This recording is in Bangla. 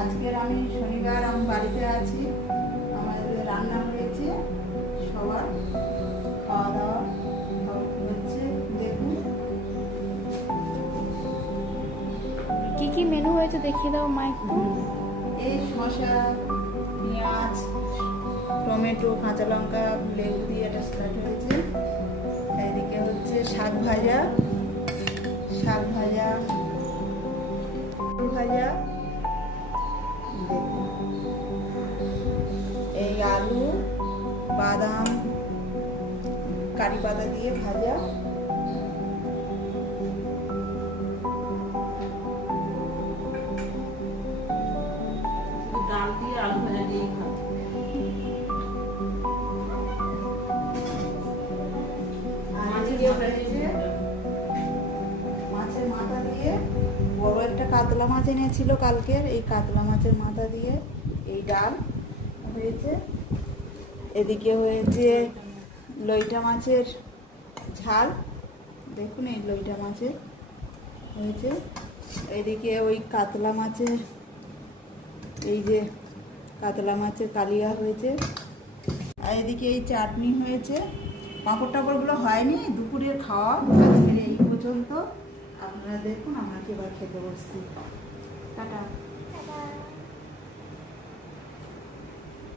আজকের আমি শনিবার আমি বাড়িতে আছি। আমাদের রান্না হয়েছে, সবার খাওয়া দাওয়া হচ্ছে। দেখুন কি কি মেনু হয়েছে দেখিয়ে দাও মা একটু। এই শসা, পেঁয়াজ, টমেটো, কাঁচা লঙ্কা, লেবু দিয়ে একটা স্যালাড হয়েছে। এইদিকে হচ্ছে শাক ভাজা, শাক ভাজা, ভাজা, দেখুন এই আলু, বাদাম, কারি পাতা দিয়ে ভাজা। ডাল দিয়ে আলু ভাজা দিয়ে খাও। মাছের মাথা দিয়ে বড় একটা কাতলা মাছ এনেছিল কালকের, এই কাতলা মাছের মাথা দিয়ে এই ডাল হয়েছে। এদিকে হয়েছে লইটা মাছের ঝাল, দেখুন এই লইটা মাছের হয়েছে। এদিকে ওই কাতলা মাছের, এই যে কাতলা মাছের কালিয়া হয়েছে। আর এদিকে এই চাটনি হয়েছে। পাঁপড় টাপড়গুলো হয়নি, দুপুরের খাওয়া আজকের এই পর্যন্ত। আপনারা দেখুন, আমরা এবার খেতে বসছি। টাটা।